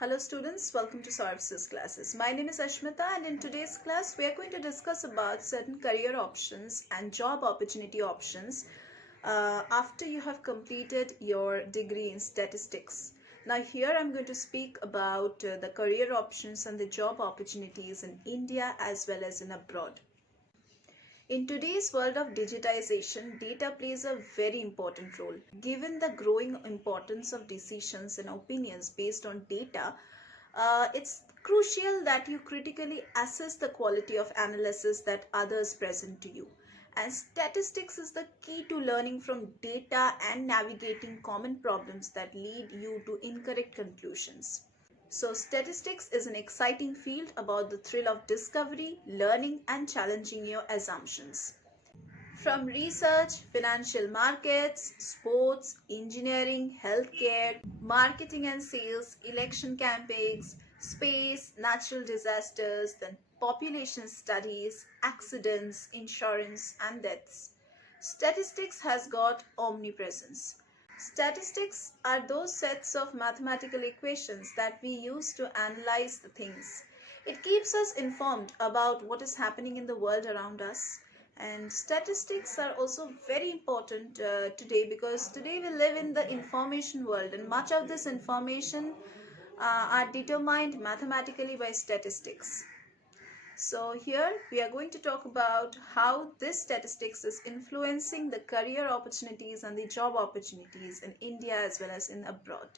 Hello students, welcome to Services classes. My name is Ashmita and in today's class we are going to discuss about certain career options and job opportunity options after you have completed your degree in statistics. Now here I'm going to speak about the career options and the job opportunities in India as well as in abroad. In today's world of digitization, data plays a very important role. Given the growing importance of decisions and opinions based on data, it's crucial that you critically assess the quality of analysis that others present to you. And statistics is the key to learning from data and navigating common problems that lead you to incorrect conclusions. So statistics is an exciting field about the thrill of discovery, learning and challenging your assumptions. From research, financial markets, sports, engineering, healthcare, marketing and sales, election campaigns, space, natural disasters, then population studies, accidents, insurance and deaths. Statistics has got omnipresence. Statistics are those sets of mathematical equations that we use to analyze the things. It keeps us informed about what is happening in the world around us. And statistics are also very important today because today we live in the information world and much of this information are determined mathematically by statistics. So here we are going to talk about how this statistics is influencing the career opportunities and the job opportunities in India as well as in abroad.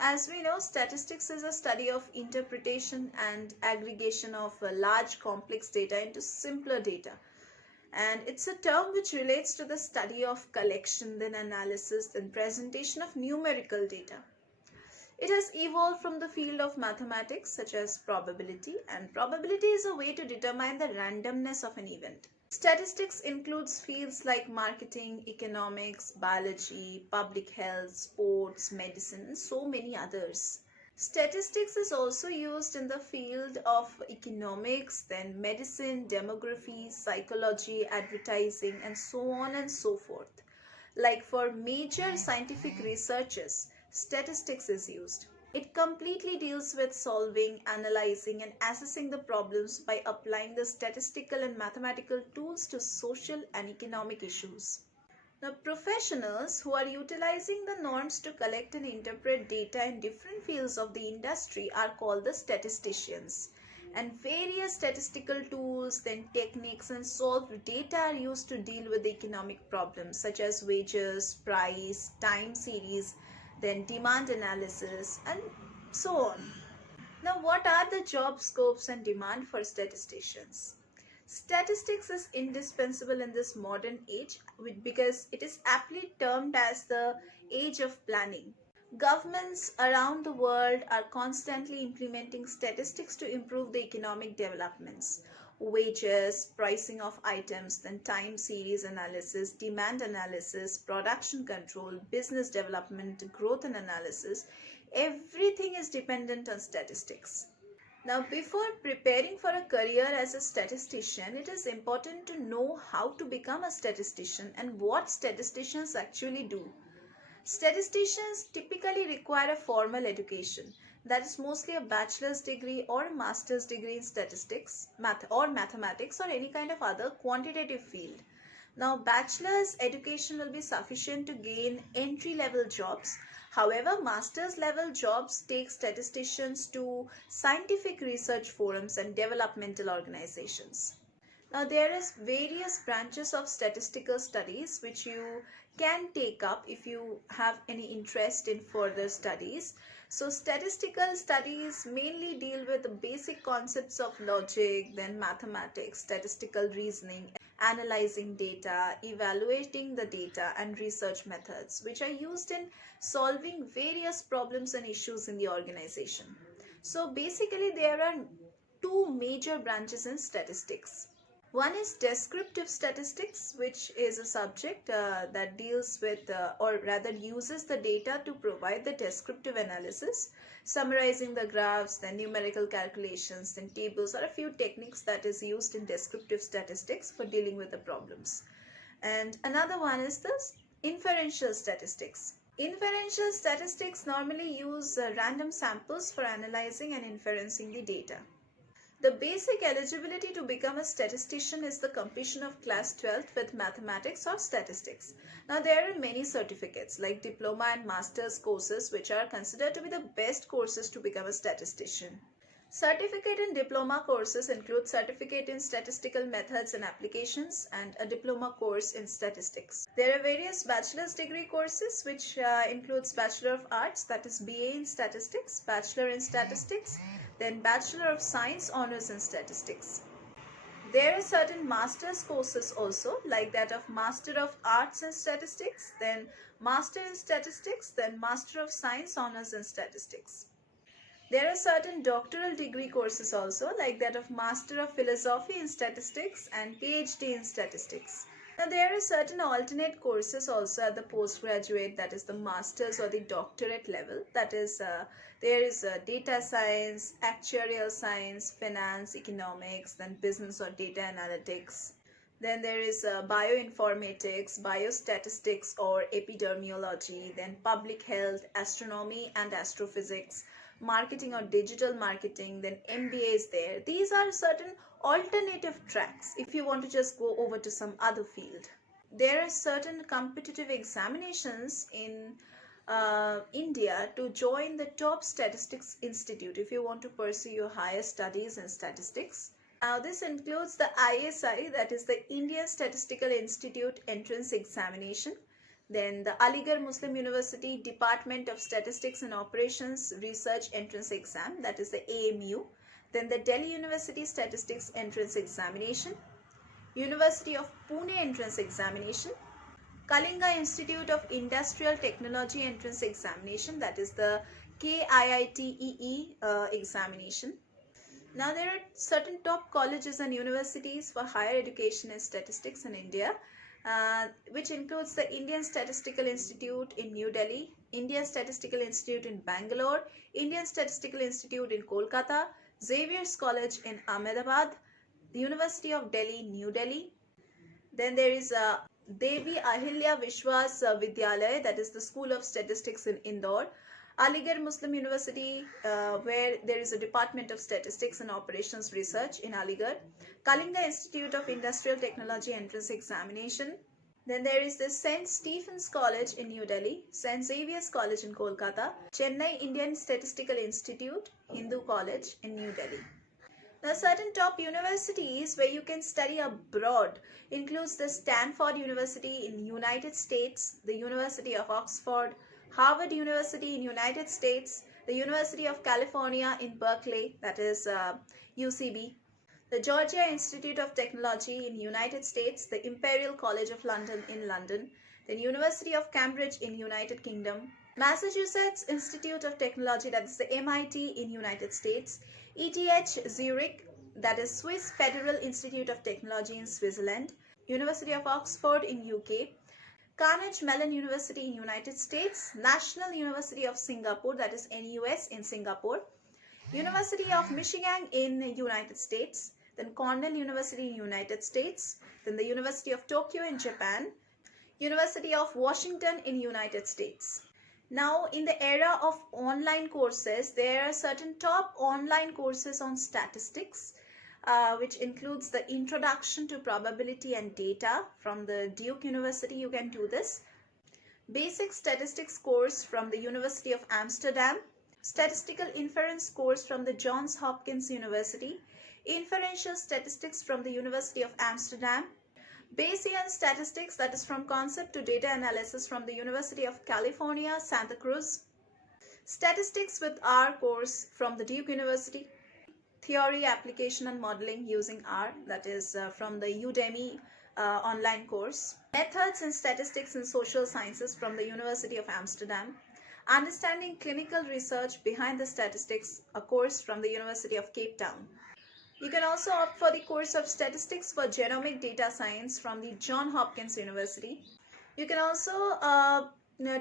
As we know, statistics is a study of interpretation and aggregation of large complex data into simpler data. And it's a term which relates to the study of collection, then analysis, then presentation of numerical data. It has evolved from the field of mathematics such as probability, and probability is a way to determine the randomness of an event. Statistics includes fields like marketing, economics, biology, public health, sports, medicine, and so many others. Statistics is also used in the field of economics, then medicine, demography, psychology, advertising, and so on and so forth. Like for major scientific researches, statistics is used. It completely deals with solving, analyzing, and assessing the problems by applying the statistical and mathematical tools to social and economic issues. Now, professionals who are utilizing the norms to collect and interpret data in different fields of the industry are called the statisticians. And various statistical tools, then techniques and solved data are used to deal with the economic problems such as wages, price, time series, then demand analysis and so on. Now, what are the job scopes and demand for statisticians? Statistics is indispensable in this modern age because it is aptly termed as the age of planning. Governments around the world are constantly implementing statistics to improve the economic developments. Wages, pricing of items, then time series analysis, demand analysis, production control, business development, growth and analysis. Everything is dependent on statistics. Now, before preparing for a career as a statistician, it is important to know how to become a statistician and what statisticians actually do. Statisticians typically require a formal education, that is mostly a bachelor's degree or a master's degree in statistics, mathematics or any kind of other quantitative field. Now, bachelor's education will be sufficient to gain entry-level jobs. However, master's level jobs take statisticians to scientific research forums and developmental organizations. Now, there is various branches of statistical studies which you can take up if you have any interest in further studies. So, statistical studies mainly deal with the basic concepts of logic, then mathematics, statistical reasoning, analyzing data, evaluating the data and research methods which are used in solving various problems and issues in the organization. So basically there are two major branches in statistics. One is descriptive statistics, which is a subject that deals with or rather uses the data to provide the descriptive analysis, summarizing the graphs, then numerical calculations, then tables are a few techniques that is used in descriptive statistics for dealing with the problems. And another one is the inferential statistics. Inferential statistics normally use random samples for analyzing and inferencing the data. The basic eligibility to become a statistician is the completion of class 12th with mathematics or statistics. Now there are many certificates like diploma and master's courses which are considered to be the best courses to become a statistician. Certificate and diploma courses include certificate in statistical methods and applications and a diploma course in statistics. There are various bachelor's degree courses which includes Bachelor of Arts, that is BA in statistics, Bachelor in statistics, then Bachelor of Science honors in statistics. There are certain master's courses also like that of Master of Arts in statistics, then Master in statistics, then Master of Science honors in statistics. There are certain doctoral degree courses also like that of Master of Philosophy in Statistics and PhD in Statistics. Now there are certain alternate courses also at the postgraduate, that is the master's or the doctorate level, that is there is data science, actuarial science, finance, economics, then business or data analytics. Then there is bioinformatics, biostatistics or epidemiology, then public health, astronomy and astrophysics, marketing or digital marketing, then MBA is there. These are certain alternative tracks if you want to just go over to some other field. There are certain competitive examinations in India to join the top statistics institute if you want to pursue your higher studies in statistics. Now this includes the ISI, that is the Indian Statistical Institute entrance examination. Then the Aligarh Muslim University Department of Statistics and Operations Research Entrance Exam, that is the AMU. Then the Delhi University Statistics Entrance Examination, University of Pune Entrance Examination, Kalinga Institute of Industrial Technology Entrance Examination, that is the KIITEE examination. Now there are certain top colleges and universities for higher education in statistics in India, which includes the Indian Statistical Institute in New Delhi, Indian Statistical Institute in Bangalore, Indian Statistical Institute in Kolkata, Xavier's College in Ahmedabad, the University of Delhi, New Delhi. Then there is Devi Ahilya Vishwas Vidyalaya, that is the School of Statistics in Indore, Aligarh Muslim University, where there is a Department of Statistics and Operations Research in Aligarh, Kalinga Institute of Industrial Technology Entrance Examination. Then there is the St. Stephen's College in New Delhi, St. Xavier's College in Kolkata, Chennai Indian Statistical Institute, Hindu College in New Delhi. Now certain top universities where you can study abroad includes the Stanford University in United States, the University of Oxford, Harvard University in United States, the University of California in Berkeley, that is UCB, the Georgia Institute of Technology in United States, the Imperial College of London in London, the University of Cambridge in United Kingdom, Massachusetts Institute of Technology, that is the MIT in United States, ETH Zurich, that is Swiss Federal Institute of Technology in Switzerland, University of Oxford in UK, Carnegie Mellon University in United States, National University of Singapore, that is NUS in Singapore, University of Michigan in the United States, then Cornell University in United States, then the University of Tokyo in Japan, University of Washington in United States. Now in the era of online courses, there are certain top online courses on statistics, which includes the Introduction to Probability and Data from the Duke University. You can do this. Basic Statistics course from the University of Amsterdam. Statistical Inference course from the Johns Hopkins University. Inferential Statistics from the University of Amsterdam. Bayesian Statistics, that is from Concept to Data Analysis from the University of California, Santa Cruz. Statistics with R course from the Duke University. Theory, Application and Modeling using R, that is from the Udemy online course. Methods in Statistics and Social Sciences from the University of Amsterdam. Understanding Clinical Research Behind the Statistics, a course from the University of Cape Town. You can also opt for the course of Statistics for Genomic Data Science from the Johns Hopkins University. You can also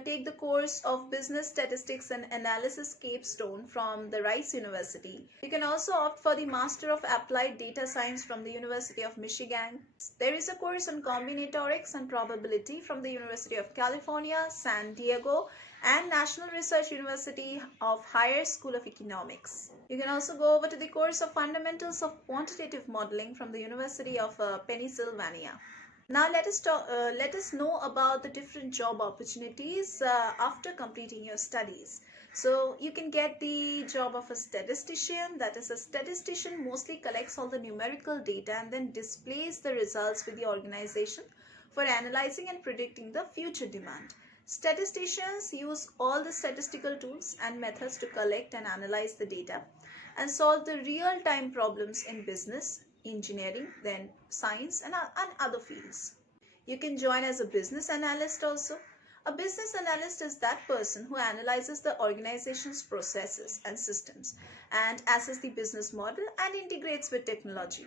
take the course of Business Statistics and Analysis Capstone from the Rice University. You can also opt for the Master of Applied Data Science from the University of Michigan. There is a course on Combinatorics and Probability from the University of California, San Diego, and National Research University of Higher School of Economics. You can also go over to the course of Fundamentals of Quantitative Modeling from the University of Pennsylvania. Now let us know about the different job opportunities after completing your studies. So you can get the job of a statistician. That is, a statistician mostly collects all the numerical data and then displays the results with the organization for analyzing and predicting the future demand. Statisticians use all the statistical tools and methods to collect and analyze the data and solve the real-time problems in business, engineering, then science and other fields. You can join as a business analyst also. A business analyst is that person who analyzes the organization's processes and systems and assesses the business model and integrates with technology.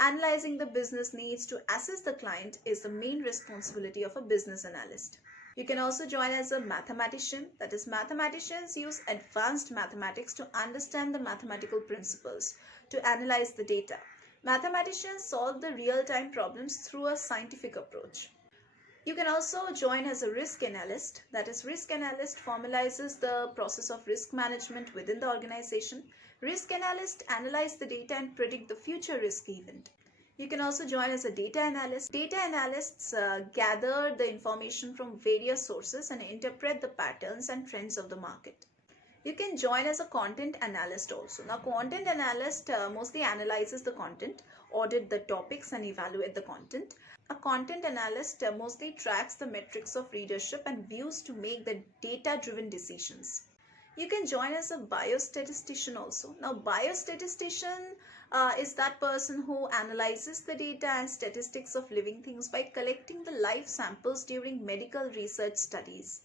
Analyzing the business needs to assess the client is the main responsibility of a business analyst. You can also join as a mathematician. That is, mathematicians use advanced mathematics to understand the mathematical principles, to analyze the data. Mathematicians solve the real-time problems through a scientific approach. You can also join as a risk analyst. That is, risk analyst formalizes the process of risk management within the organization. Risk analysts analyze the data and predict the future risk event. You can also join as a data analyst. Data analysts gather the information from various sources and interpret the patterns and trends of the market. You can join as a content analyst also. Now, content analyst mostly analyzes the content, audit the topics and evaluate the content. A content analyst mostly tracks the metrics of readership and views to make the data-driven decisions. You can join as a biostatistician also. Now, biostatistician is that person who analyzes the data and statistics of living things by collecting the live samples during medical research studies.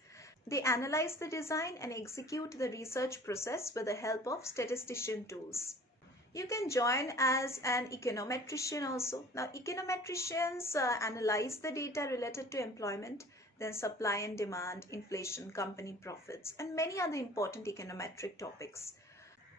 They analyze the design and execute the research process with the help of statistician tools. You can join as an econometrician also. Now, econometricians analyze the data related to employment, then supply and demand, inflation, company profits, and many other important econometric topics.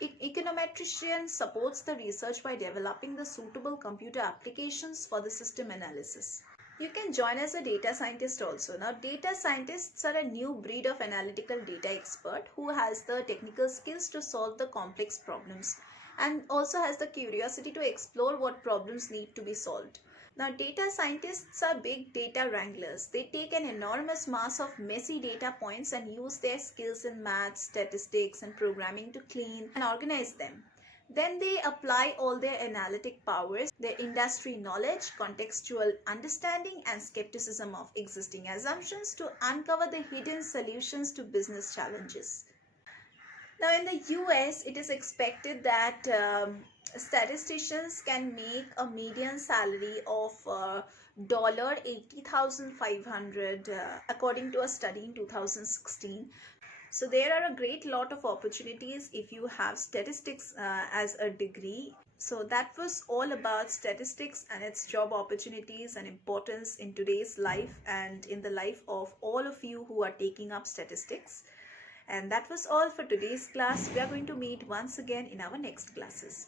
Econometrician supports the research by developing the suitable computer applications for the system analysis. You can join as a data scientist also. Now, data scientists are a new breed of analytical data expert who has the technical skills to solve the complex problems and also has the curiosity to explore what problems need to be solved. Now, data scientists are big data wranglers. They take an enormous mass of messy data points and use their skills in math, statistics, and programming to clean and organize them. Then they apply all their analytic powers, their industry knowledge, contextual understanding, and skepticism of existing assumptions to uncover the hidden solutions to business challenges. Now, in the US, it is expected that statisticians can make a median salary of $80,500 according to a study in 2016. So there are a great lot of opportunities if you have statistics as a degree. So that was all about statistics and its job opportunities and importance in today's life and in the life of all of you who are taking up statistics. And that was all for today's class. We are going to meet once again in our next classes.